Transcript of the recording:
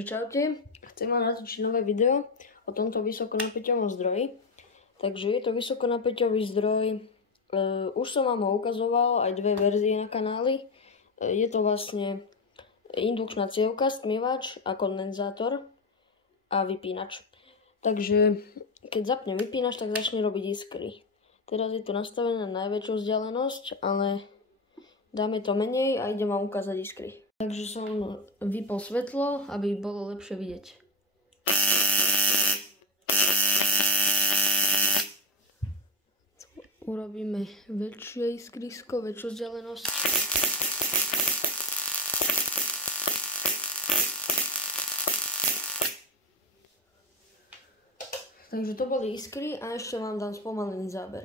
Takže čaute, chcem vám natočiť nové video o tomto vysokonapäťovom zdroji. Takže je to vysokonapäťový zdroj, už som vám ho ukazoval, aj dve verzie na kanáli. Je to vlastne indukčná cievka, stmievač a kondenzátor a vypínač. Takže keď zapnem vypínač, tak začne robiť iskry. Teraz je to nastavené na najväčšiu vzdialenosť, ale dáme to menej a idem vám ukázať iskry. Takže som vypol svetlo, aby bolo lepšie vidieť. Urobíme väčšie iskrisko, väčšiu vzdialenosť. Takže to boli iskry a ešte vám dám spomalený záber.